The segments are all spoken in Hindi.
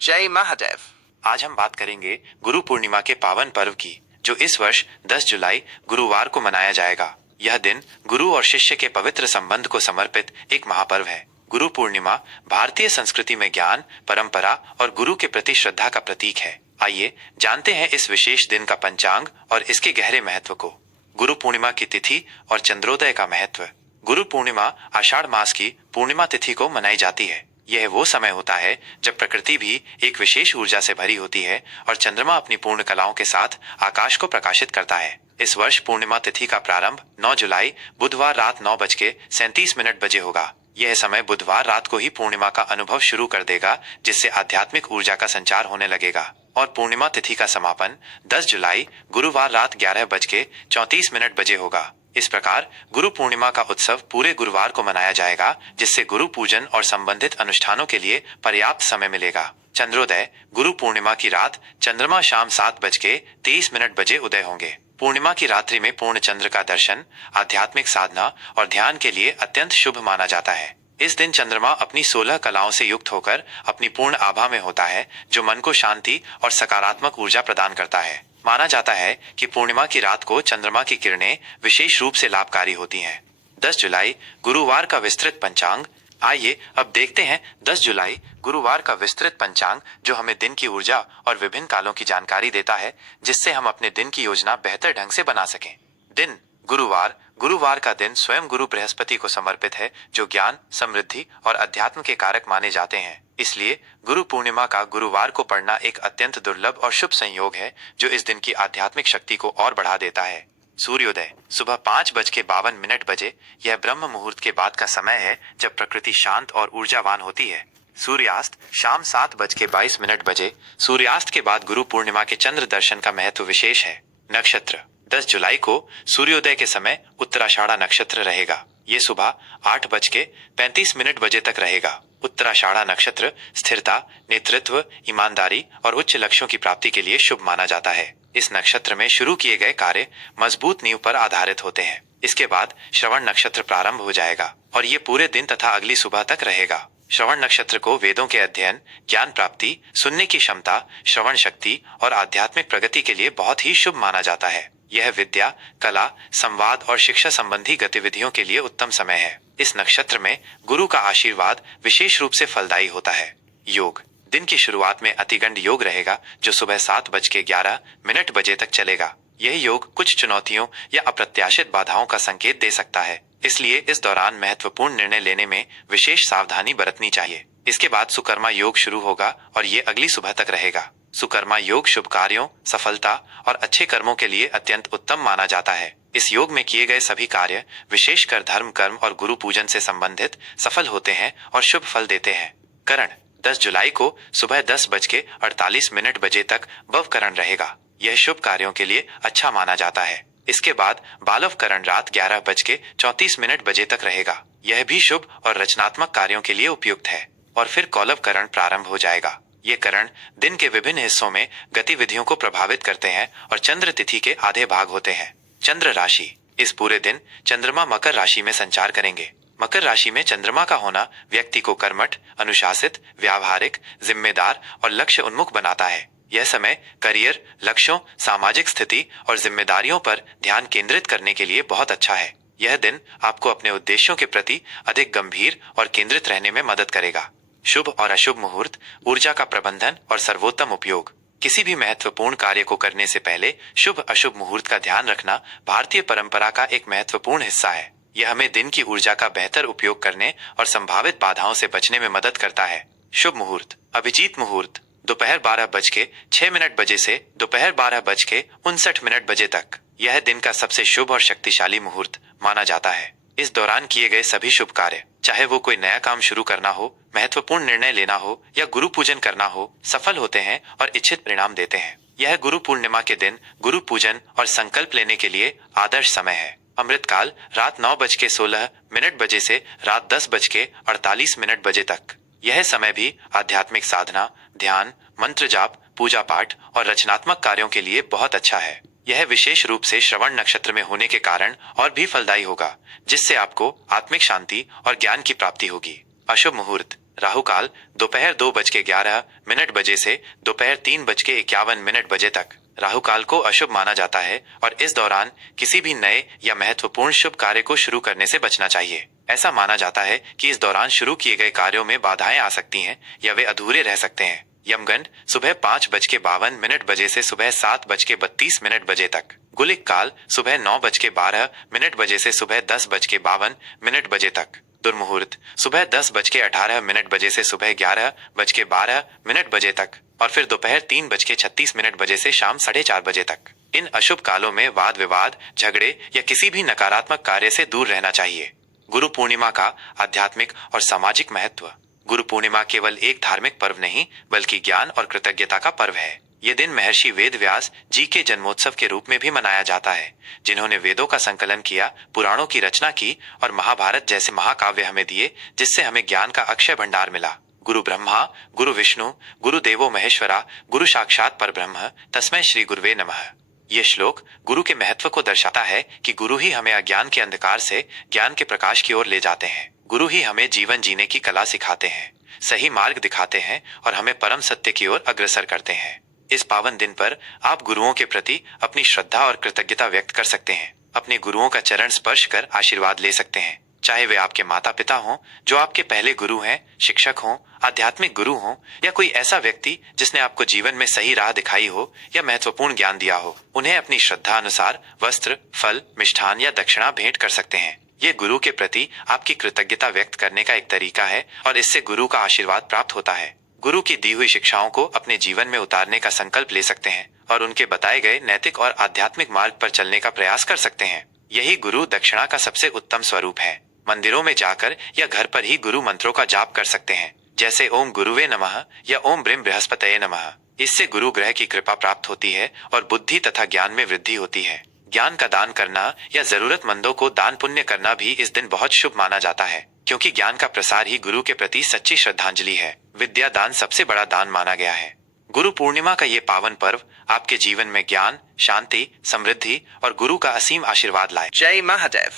जय महादेव। आज हम बात करेंगे गुरु पूर्णिमा के पावन पर्व की, जो इस वर्ष 10 जुलाई गुरुवार को मनाया जाएगा। यह दिन गुरु और शिष्य के पवित्र संबंध को समर्पित एक महापर्व है। गुरु पूर्णिमा भारतीय संस्कृति में ज्ञान, परंपरा और गुरु के प्रति श्रद्धा का प्रतीक है। आइए जानते हैं इस विशेष दिन का पंचांग और इसके गहरे महत्व को। गुरु पूर्णिमा की तिथि और चंद्रोदय का महत्व। गुरु पूर्णिमा आषाढ़ मास की पूर्णिमा तिथि को मनाई जाती है। यह वो समय होता है जब प्रकृति भी एक विशेष ऊर्जा से भरी होती है और चंद्रमा अपनी पूर्ण कलाओं के साथ आकाश को प्रकाशित करता है। इस वर्ष पूर्णिमा तिथि का प्रारंभ 9 जुलाई बुधवार रात 9:37 बजे होगा। यह समय बुधवार रात को ही पूर्णिमा का अनुभव शुरू कर देगा, जिससे आध्यात्मिक ऊर्जा का संचार होने लगेगा। और पूर्णिमा तिथि का समापन 10 जुलाई गुरुवार रात 11:34 बजे होगा। इस प्रकार गुरु पूर्णिमा का उत्सव पूरे गुरुवार को मनाया जाएगा, जिससे गुरु पूजन और संबंधित अनुष्ठानों के लिए पर्याप्त समय मिलेगा। चंद्रोदय। गुरु पूर्णिमा की रात चंद्रमा शाम 7:23 बजे उदय होंगे। पूर्णिमा की रात्रि में पूर्ण चंद्र का दर्शन आध्यात्मिक साधना और ध्यान के लिए अत्यंत शुभ माना जाता है। इस दिन चंद्रमा अपनी 16 कलाओं से युक्त होकर अपनी पूर्ण आभा में होता है, जो मन को शांति और सकारात्मक ऊर्जा प्रदान करता है। माना जाता है कि पूर्णिमा की रात को चंद्रमा की किरणें विशेष रूप से लाभकारी होती हैं। 10 जुलाई गुरुवार का विस्तृत पंचांग। आइए अब देखते हैं 10 जुलाई गुरुवार का विस्तृत पंचांग, जो हमें दिन की ऊर्जा और विभिन्न कालों की जानकारी देता है, जिससे हम अपने दिन की योजना बेहतर ढंग से बना सकें। दिन गुरुवार। गुरुवार का दिन स्वयं गुरु बृहस्पति को समर्पित है, जो ज्ञान, समृद्धि और अध्यात्म के कारक माने जाते हैं। इसलिए गुरु पूर्णिमा का गुरुवार को पढ़ना एक अत्यंत दुर्लभ और शुभ संयोग है, जो इस दिन की आध्यात्मिक शक्ति को और बढ़ा देता है। सूर्योदय सुबह 5:52 बजे। यह ब्रह्म मुहूर्त के बाद का समय है, जब प्रकृति शांत और ऊर्जावान होती है। सूर्यास्त शाम 7:22 बजे। सूर्यास्त के बाद गुरु पूर्णिमा के चंद्र दर्शन का महत्व विशेष है। नक्षत्र 10 जुलाई को सूर्योदय के समय उत्तराषाढ़ा नक्षत्र रहेगा। ये सुबह 8:35 बजे तक रहेगा। उत्तराषाढ़ा नक्षत्र स्थिरता, नेतृत्व, ईमानदारी और उच्च लक्ष्यों की प्राप्ति के लिए शुभ माना जाता है। इस नक्षत्र में शुरू किए गए कार्य मजबूत नींव पर आधारित होते हैं। इसके बाद श्रवण नक्षत्र प्रारंभ हो जाएगा और ये पूरे दिन तथा अगली सुबह तक रहेगा। श्रवण नक्षत्र को वेदों के अध्ययन, ज्ञान प्राप्ति, सुनने की क्षमता, श्रवण शक्ति और आध्यात्मिक प्रगति के लिए बहुत ही शुभ माना जाता है। यह विद्या, कला, संवाद और शिक्षा संबंधी गतिविधियों के लिए उत्तम समय है। इस नक्षत्र में गुरु का आशीर्वाद विशेष रूप से फलदायी होता है। योग। दिन की शुरुआत में अतिगंड योग रहेगा, जो सुबह 7:11 बजे तक चलेगा। यह योग कुछ चुनौतियों या अप्रत्याशित बाधाओं का संकेत दे सकता है, इसलिए इस दौरान महत्वपूर्ण निर्णय लेने में विशेष सावधानी बरतनी चाहिए। इसके बाद सुकर्मा योग शुरू होगा और ये अगली सुबह तक रहेगा। सुकर्मा योग शुभ कार्यों, सफलता और अच्छे कर्मों के लिए अत्यंत उत्तम माना जाता है। इस योग में किए गए सभी कार्य, विशेषकर धर्म, कर्म और गुरु पूजन से संबंधित, सफल होते हैं और शुभ फल देते हैं। करण 10 जुलाई को सुबह 10:48 बजे तक बवकरण रहेगा। यह शुभ कार्यों के लिए अच्छा माना जाता है। इसके बाद बालवकरण रात 11:34 बजे तक रहेगा। यह भी शुभ और रचनात्मक कार्यों के लिए उपयुक्त है। और फिर कौलवकरण प्रारंभ हो जाएगा। ये करण दिन के विभिन्न हिस्सों में गतिविधियों को प्रभावित करते हैं और चंद्र तिथि के आधे भाग होते हैं। चंद्र राशि। इस पूरे दिन चंद्रमा मकर राशि में संचार करेंगे। मकर राशि में चंद्रमा का होना व्यक्ति को कर्मठ, अनुशासित, व्यावहारिक, जिम्मेदार और लक्ष्य उन्मुख बनाता है। यह समय करियर, लक्ष्यों, सामाजिक स्थिति और जिम्मेदारियों पर ध्यान केंद्रित करने के लिए बहुत अच्छा है। यह दिन आपको अपने उद्देश्यों के प्रति अधिक गंभीर और केंद्रित रहने में मदद करेगा। शुभ और अशुभ मुहूर्त, ऊर्जा का प्रबंधन और सर्वोत्तम उपयोग। किसी भी महत्वपूर्ण कार्य को करने से पहले शुभ अशुभ मुहूर्त का ध्यान रखना भारतीय परंपरा का एक महत्वपूर्ण हिस्सा है। यह हमें दिन की ऊर्जा का बेहतर उपयोग करने और संभावित बाधाओं से बचने में मदद करता है। शुभ मुहूर्त। अभिजीत मुहूर्त दोपहर 12:06 बजे से दोपहर 12:59 बजे तक। यह दिन का सबसे शुभ और शक्तिशाली मुहूर्त माना जाता है। इस दौरान किए गए सभी शुभ कार्य, चाहे वो कोई नया काम शुरू करना हो, महत्वपूर्ण निर्णय लेना हो या गुरु पूजन करना हो, सफल होते हैं और इच्छित परिणाम देते हैं। यह गुरु पूर्णिमा के दिन गुरु पूजन और संकल्प लेने के लिए आदर्श समय है। अमृतकाल रात 9:16 बजे से रात 10:48 बजे तक। यह समय भी आध्यात्मिक साधना, ध्यान, मंत्र जाप, पूजा पाठ और रचनात्मक कार्यों के लिए बहुत अच्छा है। यह विशेष रूप से श्रवण नक्षत्र में होने के कारण और भी फलदायी होगा, जिससे आपको आत्मिक शांति और ज्ञान की प्राप्ति होगी। अशुभ मुहूर्त राहु काल दोपहर 2:11 बजे से दोपहर 3:51 बजे तक। राहु काल को अशुभ माना जाता है और इस दौरान किसी भी नए या महत्वपूर्ण शुभ कार्य को शुरू करने से बचना चाहिए। ऐसा माना जाता है कि इस दौरान शुरू किए गए कार्यों में बाधाएं आ सकती हैं या वे अधूरे रह सकते हैं। यमगंड सुबह 5:52 से सुबह 7:32 तक। गुलिक काल सुबह 9:12 बजे से सुबह 10:52 तक। दुर्मुहूर्त सुबह 10:18 से सुबह 11:12 बजे तक और फिर दोपहर 3:36 बजे से शाम 4:30 बजे तक। इन अशुभ कालों में वाद विवाद, झगड़े या किसी भी नकारात्मक कार्य से दूर रहना चाहिए। गुरु पूर्णिमा का आध्यात्मिक और सामाजिक महत्व। गुरु पूर्णिमा केवल एक धार्मिक पर्व नहीं बल्कि ज्ञान और कृतज्ञता का पर्व है। ये दिन महर्षि वेद व्यास जी के जन्मोत्सव के रूप में भी मनाया जाता है, जिन्होंने वेदों का संकलन किया, पुराणों की रचना की और महाभारत जैसे महाकाव्य हमें दिए, जिससे हमें ज्ञान का अक्षय भंडार मिला। गुरु ब्रह्मा, गुरु विष्णु, गुरु देवो महेश्वरा, गुरु साक्षात परब्रह्म, तस्मै श्री गुरुवे नमः। ये श्लोक गुरु के महत्व को दर्शाता है कि गुरु ही हमें अज्ञान के अंधकार से ज्ञान के प्रकाश की ओर ले जाते हैं। गुरु ही हमें जीवन जीने की कला सिखाते हैं, सही मार्ग दिखाते हैं और हमें परम सत्य की ओर अग्रसर करते हैं। इस पावन दिन पर आप गुरुओं के प्रति अपनी श्रद्धा और कृतज्ञता व्यक्त कर सकते हैं। अपने गुरुओं का चरण स्पर्श कर आशीर्वाद ले सकते हैं, चाहे वे आपके माता पिता हों, जो आपके पहले गुरु हैं, शिक्षक हों, आध्यात्मिक गुरु हों या कोई ऐसा व्यक्ति जिसने आपको जीवन में सही राह दिखाई हो या महत्वपूर्ण ज्ञान दिया हो। उन्हें अपनी श्रद्धा अनुसार वस्त्र, फल, मिष्ठान या दक्षिणा भेंट कर सकते हैं। ये गुरु के प्रति आपकी कृतज्ञता व्यक्त करने का एक तरीका है और इससे गुरु का आशीर्वाद प्राप्त होता है। गुरु की दी हुई शिक्षाओं को अपने जीवन में उतारने का संकल्प ले सकते हैं और उनके बताए गए नैतिक और आध्यात्मिक मार्ग पर चलने का प्रयास कर सकते हैं। यही गुरु दक्षिणा का सबसे उत्तम स्वरूप है। मंदिरों में जाकर या घर पर ही गुरु मंत्रों का जाप कर सकते हैं, जैसे ओम गुरुवे नमः या ओम ब्रीम बृहस्पतये नमः। इससे गुरु ग्रह की कृपा प्राप्त होती है और बुद्धि तथा ज्ञान में वृद्धि होती है। ज्ञान का दान करना या जरूरतमंदों को दान पुण्य करना भी इस दिन बहुत शुभ माना जाता है, क्योंकि ज्ञान का प्रसार ही गुरु के प्रति सच्ची श्रद्धांजलि है। विद्या दान सबसे बड़ा दान माना गया है। गुरु पूर्णिमा का ये पावन पर्व आपके जीवन में ज्ञान, शांति, समृद्धि और गुरु का असीम आशीर्वाद लाए। जय महादेव।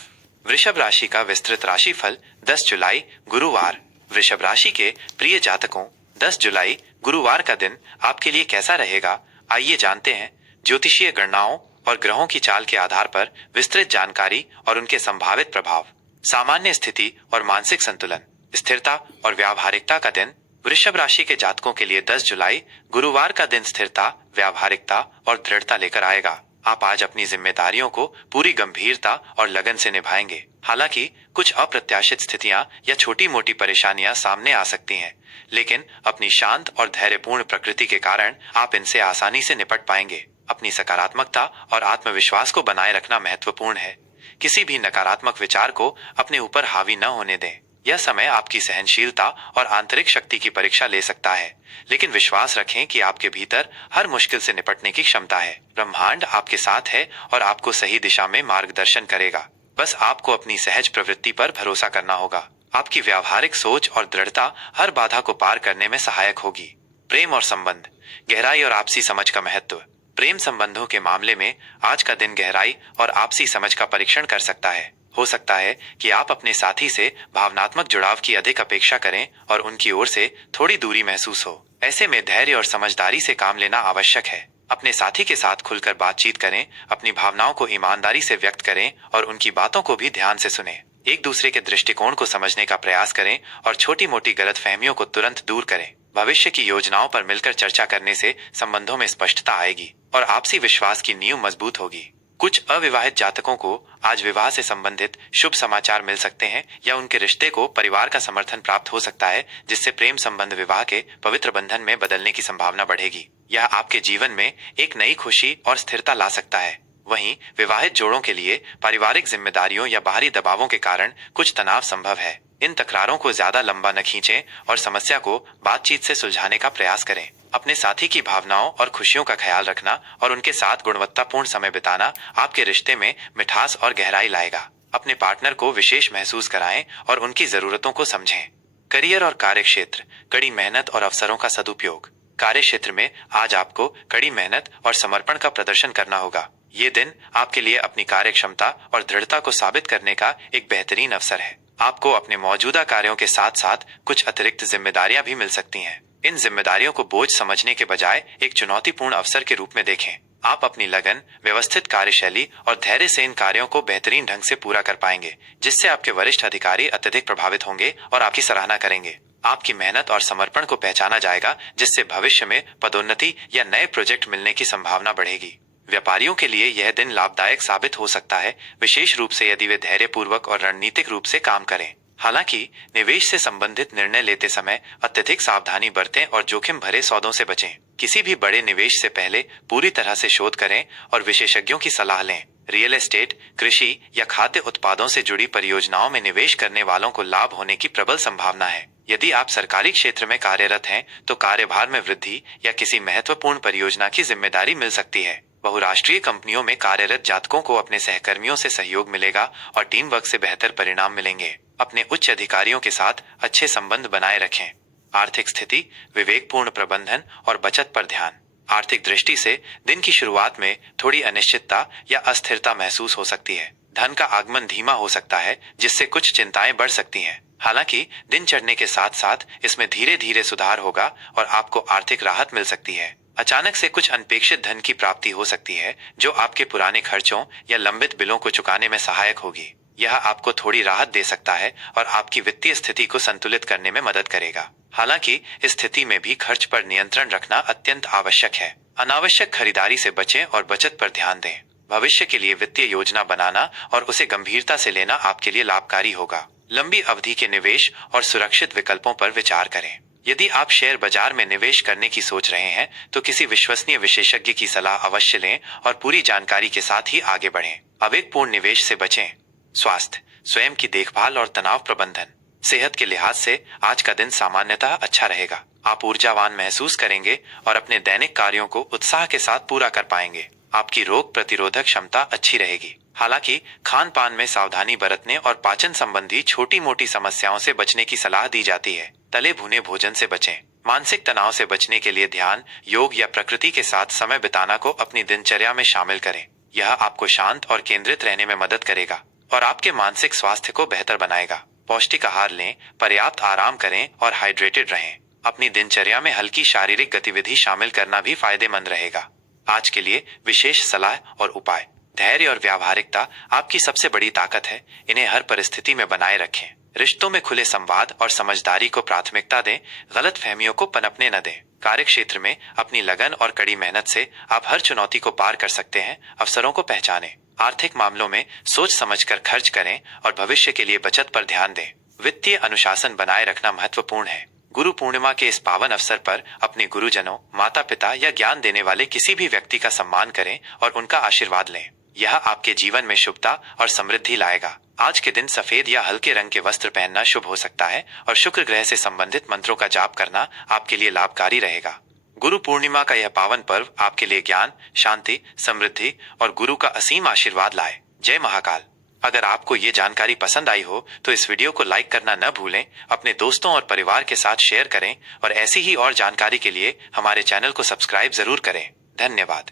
वृषभ राशि का विस्तृत राशिफल 10 जुलाई गुरुवार। वृषभ राशि के प्रिय जातकों, 10 जुलाई गुरुवार का दिन आपके लिए कैसा रहेगा, आइए जानते हैं। ज्योतिषीय गणनाओं और ग्रहों की चाल के आधार पर विस्तृत जानकारी और उनके संभावित प्रभाव। सामान्य स्थिति और मानसिक संतुलन, स्थिरता और व्यावहारिकता का दिन। वृषभ राशि के जातकों के लिए 10 जुलाई गुरुवार का दिन स्थिरता, व्यावहारिकता और दृढ़ता लेकर आएगा। आप आज अपनी जिम्मेदारियों को पूरी गंभीरता और लगन से निभाएंगे। हालांकि कुछ अप्रत्याशित स्थितियां या छोटी मोटी परेशानियां सामने आ सकती हैं, लेकिन अपनी शांत और धैर्यपूर्ण प्रकृति के कारण आप इनसे आसानी से निपट पाएंगे। अपनी सकारात्मकता और आत्मविश्वास को बनाए रखना महत्वपूर्ण है। किसी भी नकारात्मक विचार को अपने ऊपर हावी न होने दें। यह समय आपकी सहनशीलता और आंतरिक शक्ति की परीक्षा ले सकता है, लेकिन विश्वास रखें कि आपके भीतर हर मुश्किल से निपटने की क्षमता है। ब्रह्मांड आपके साथ है और आपको सही दिशा में मार्गदर्शन करेगा। बस आपको अपनी सहज प्रवृत्ति पर भरोसा करना होगा। आपकी व्यावहारिक सोच और दृढ़ता हर बाधा को पार करने में सहायक होगी। प्रेम और संबंध, गहराई और आपसी समझ का महत्व। प्रेम संबंधों के मामले में आज का दिन गहराई और आपसी समझ का परीक्षण कर सकता है। हो सकता है कि आप अपने साथी से भावनात्मक जुड़ाव की अधिक अपेक्षा करें और उनकी ओर से थोड़ी दूरी महसूस हो। ऐसे में धैर्य और समझदारी से काम लेना आवश्यक है। अपने साथी के साथ खुलकर बातचीत करें, अपनी भावनाओं को ईमानदारी से व्यक्त करें और उनकी बातों को भी ध्यान से सुनें। एक दूसरे के दृष्टिकोण को समझने का प्रयास करें और छोटी मोटी गलतफहमियों को तुरंत दूर करें। भविष्य की योजनाओं पर मिलकर चर्चा करने से संबंधों में स्पष्टता आएगी और आपसी विश्वास की नींव मजबूत होगी। कुछ अविवाहित जातकों को आज विवाह से संबंधित शुभ समाचार मिल सकते हैं या उनके रिश्ते को परिवार का समर्थन प्राप्त हो सकता है, जिससे प्रेम संबंध विवाह के पवित्र बंधन में बदलने की संभावना बढ़ेगी। यह आपके जीवन में एक नई खुशी और स्थिरता ला सकता है। वहीं विवाहित जोड़ों के लिए पारिवारिक जिम्मेदारियों या बाहरी दबावों के कारण कुछ तनाव संभव है। इन तकरारों को ज्यादा लंबा न खींचें और समस्या को बातचीत से सुलझाने का प्रयास करें। अपने साथी की भावनाओं और खुशियों का ख्याल रखना और उनके साथ गुणवत्तापूर्ण समय बिताना आपके रिश्ते में मिठास और गहराई लाएगा। अपने पार्टनर को विशेष महसूस कराएं और उनकी जरूरतों को समझें। करियर और कार्य क्षेत्र, कड़ी मेहनत और अवसरों का सदुपयोग। कार्य क्षेत्र में आज आपको कड़ी मेहनत और समर्पण का प्रदर्शन करना होगा। ये दिन आपके लिए अपनी कार्य क्षमता और दृढ़ता को साबित करने का एक बेहतरीन अवसर है। आपको अपने मौजूदा कार्यों के साथ साथ कुछ अतिरिक्त जिम्मेदारियां भी मिल सकती हैं। इन जिम्मेदारियों को बोझ समझने के बजाय एक चुनौतीपूर्ण अवसर के रूप में देखें। आप अपनी लगन, व्यवस्थित कार्यशैली और धैर्य से इन कार्यों को बेहतरीन ढंग से पूरा कर पाएंगे, जिससे आपके वरिष्ठ अधिकारी अत्यधिक प्रभावित होंगे और आपकी सराहना करेंगे। आपकी मेहनत और समर्पण को पहचाना जाएगा, जिससे भविष्य में पदोन्नति या नए प्रोजेक्ट मिलने की संभावना बढ़ेगी। व्यापारियों के लिए यह दिन लाभदायक साबित हो सकता है, विशेष रूप से यदि वे धैर्यपूर्वक और रणनीतिक रूप से काम करें। हालांकि निवेश से संबंधित निर्णय लेते समय अत्यधिक सावधानी बरतें और जोखिम भरे सौदों से बचें। किसी भी बड़े निवेश से पहले पूरी तरह से शोध करें और विशेषज्ञों की सलाह लें। रियल एस्टेट, कृषि या खाद्य उत्पादों से जुड़ी परियोजनाओं में निवेश करने वालों को लाभ होने की प्रबल संभावना है। यदि आप सरकारी क्षेत्र में कार्यरत हैं, तो कार्यभार में वृद्धि या किसी महत्वपूर्ण परियोजना की जिम्मेदारी मिल सकती है। बहुराष्ट्रीय कंपनियों में कार्यरत जातकों को अपने सहकर्मियों से सहयोग मिलेगा और टीम वर्क से बेहतर परिणाम मिलेंगे। अपने उच्च अधिकारियों के साथ अच्छे संबंध बनाए रखें। आर्थिक स्थिति, विवेकपूर्ण प्रबंधन और बचत पर ध्यान। आर्थिक दृष्टि से दिन की शुरुआत में थोड़ी अनिश्चितता या अस्थिरता महसूस हो सकती है। धन का आगमन धीमा हो सकता है, जिससे कुछ चिंताएं बढ़ सकती हैं। हालांकि दिन चढ़ने के साथ साथ इसमें धीरे धीरे सुधार होगा और आपको आर्थिक राहत मिल सकती है। अचानक से कुछ अनपेक्षित धन की प्राप्ति हो सकती है, जो आपके पुराने खर्चों या लंबित बिलों को चुकाने में सहायक होगी। यह आपको थोड़ी राहत दे सकता है और आपकी वित्तीय स्थिति को संतुलित करने में मदद करेगा। हालांकि इस स्थिति में भी खर्च पर नियंत्रण रखना अत्यंत आवश्यक है। अनावश्यक खरीदारी से बचें और बचत पर ध्यान दें। भविष्य के लिए वित्तीय योजना बनाना और उसे गंभीरता से लेना आपके लिए लाभकारी होगा। लंबी अवधि के निवेश और सुरक्षित विकल्पों पर विचार करें। यदि आप शेयर बाजार में निवेश करने की सोच रहे हैं, तो किसी विश्वसनीय विशेषज्ञ की सलाह अवश्य लें और पूरी जानकारी के साथ ही आगे बढ़ें। अविवेकपूर्ण निवेश से बचें। स्वास्थ्य, स्वयं की देखभाल और तनाव प्रबंधन। सेहत के लिहाज से आज का दिन सामान्यतः अच्छा रहेगा। आप ऊर्जावान महसूस करेंगे और अपने दैनिक कार्यों को उत्साह के साथ पूरा कर पाएंगे। आपकी रोग प्रतिरोधक क्षमता अच्छी रहेगी। हालांकि खान पान में सावधानी बरतने और पाचन संबंधी छोटी मोटी समस्याओं से बचने की सलाह दी जाती है। तले भुने भोजन से बचें। मानसिक तनाव से बचने के लिए ध्यान, योग या प्रकृति के साथ समय बिताना को अपनी दिनचर्या में शामिल करें। यह आपको शांत और केंद्रित रहने में मदद करेगा और आपके मानसिक स्वास्थ्य को बेहतर बनाएगा। पौष्टिक आहार लें, पर्याप्त आराम करें और हाइड्रेटेड रहें। अपनी दिनचर्या में हल्की शारीरिक गतिविधि शामिल करना भी फायदेमंद रहेगा। आज के लिए विशेष सलाह और उपाय। धैर्य और व्यावहारिकता आपकी सबसे बड़ी ताकत है। इन्हें हर परिस्थिति में बनाए रखें। रिश्तों में खुले संवाद और समझदारी को प्राथमिकता दें, गलत फहमियों को पनपने न दें। कार्य क्षेत्र में अपनी लगन और कड़ी मेहनत से आप हर चुनौती को पार कर सकते हैं। अवसरों को पहचानें। आर्थिक मामलों में सोच समझकर खर्च करें और भविष्य के लिए बचत पर ध्यान दें। वित्तीय अनुशासन बनाए रखना महत्वपूर्ण है। गुरु पूर्णिमा के इस पावन अवसर पर अपने गुरुजनों, माता पिता या ज्ञान देने वाले किसी भी व्यक्ति का सम्मान करें और उनका आशीर्वाद लें। यह आपके जीवन में शुभता और समृद्धि लाएगा। आज के दिन सफेद या हल्के रंग के वस्त्र पहनना शुभ हो सकता है और शुक्र ग्रह से संबंधित मंत्रों का जाप करना आपके लिए लाभकारी रहेगा। गुरु पूर्णिमा का यह पावन पर्व आपके लिए ज्ञान, शांति, समृद्धि और गुरु का असीम आशीर्वाद लाए। जय महाकाल। अगर आपको ये जानकारी पसंद आई हो तो इस वीडियो को लाइक करना न भूलें, अपने दोस्तों और परिवार के साथ शेयर करें और ऐसी ही और जानकारी के लिए हमारे चैनल को सब्सक्राइब जरूर करें। धन्यवाद।